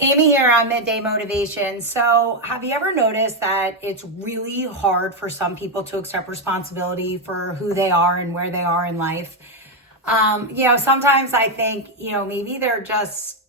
Amy here on Midday Motivation. So, have you ever noticed that it's really hard for some people to accept responsibility for who they are and where they are in life? Sometimes I think, maybe they're just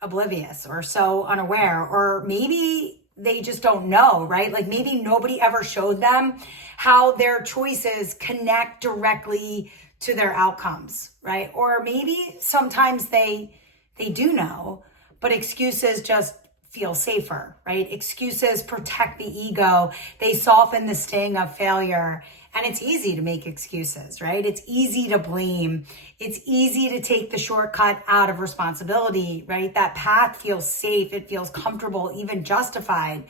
oblivious or so unaware, or maybe they just don't know, right? Like maybe nobody ever showed them how their choices connect directly to their outcomes, right? Or maybe sometimes they do know, but excuses just feel safer, right? Excuses protect the ego. They soften the sting of failure. And it's easy to make excuses, right? It's easy to blame. It's easy to take the shortcut out of responsibility, right? That path feels safe. It feels comfortable, even justified.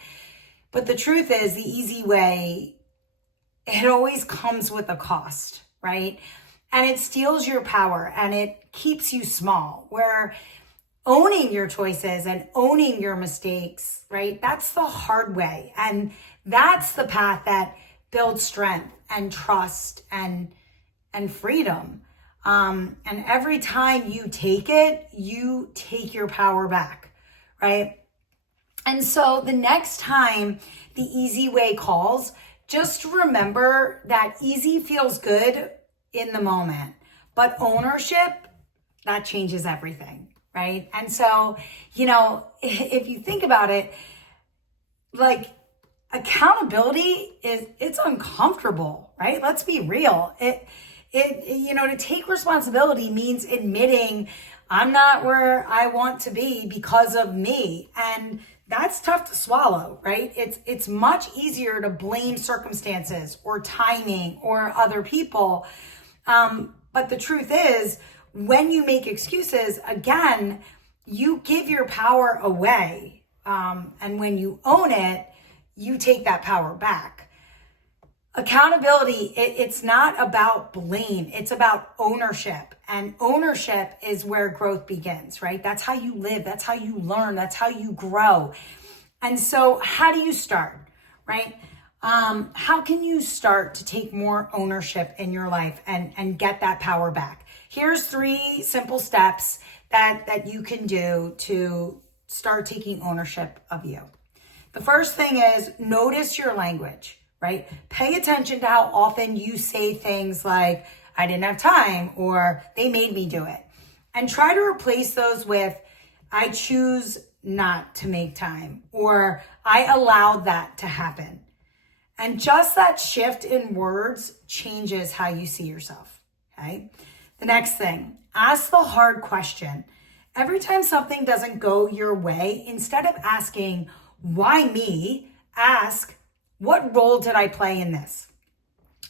But the truth is, the easy way, it always comes with a cost, right? And it steals your power and it keeps you small, where owning your choices and owning your mistakes, right? That's the hard way. And that's the path that builds strength and trust and freedom. And every time you take it, you take your power back, right? And so the next time the easy way calls, just remember that easy feels good in the moment, but ownership, that changes everything. Right. And so, if you think about it, like accountability it's uncomfortable, right? Let's be real. To take responsibility means admitting I'm not where I want to be because of me. And that's tough to swallow, right? It's much easier to blame circumstances or timing or other people. But the truth is, when you make excuses, again, you give your power away. And when you own it, you take that power back. Accountability, it's not about blame. It's about ownership. And ownership is where growth begins, right? That's how you live. That's how you learn. That's how you grow. And so how do you start, right? How can you start to take more ownership in your life and get that power back? Here's 3 simple steps that you can do to start taking ownership of you. The first thing is notice your language, right? Pay attention to how often you say things like, I didn't have time, or they made me do it. And try to replace those with, I choose not to make time, or I allowed that to happen. And just that shift in words changes how you see yourself, okay? The next thing, ask the hard question. Every time something doesn't go your way, instead of asking, why me, ask, what role did I play in this?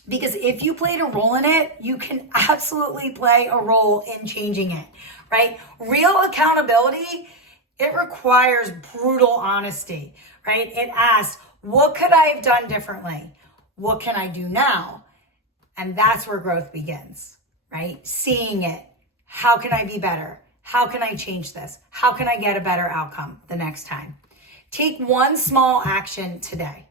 Because if you played a role in it, you can absolutely play a role in changing it, right? Real accountability, it requires brutal honesty, right? It asks, what could I have done differently? What can I do now? And that's where growth begins, right? Seeing it. How can I be better? How can I change this? How can I get a better outcome the next time? Take one small action today.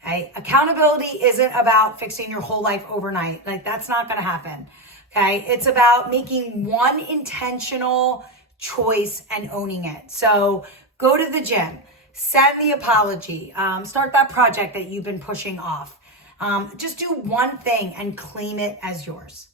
Okay? Accountability isn't about fixing your whole life overnight. Like that's not going to happen. Okay? It's about making one intentional choice and owning it. So go to the gym, send the apology, start that project that you've been pushing off. Just do one thing and claim it as yours,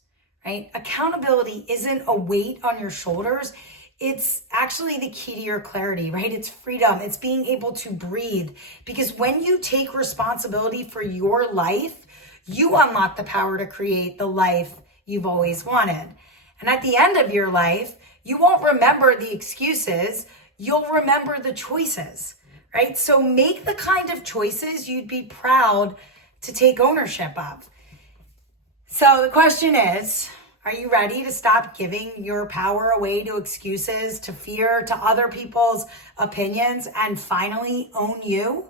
right? Accountability isn't a weight on your shoulders. It's actually the key to your clarity, right? It's freedom. It's being able to breathe. Because when you take responsibility for your life, you unlock the power to create the life you've always wanted. And at the end of your life, you won't remember the excuses. You'll remember the choices, right? So make the kind of choices you'd be proud to take ownership of. So the question is, are you ready to stop giving your power away to excuses, to fear, to other people's opinions, and finally own you?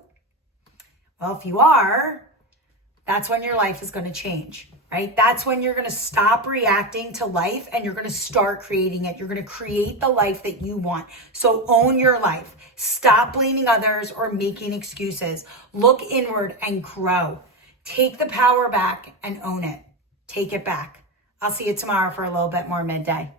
Well, if you are, that's when your life is going to change, right? That's when you're going to stop reacting to life and you're going to start creating it. You're going to create the life that you want. So own your life. Stop blaming others or making excuses. Look inward and grow. Take the power back and own it. Take it back. I'll see you tomorrow for a little bit more Midday.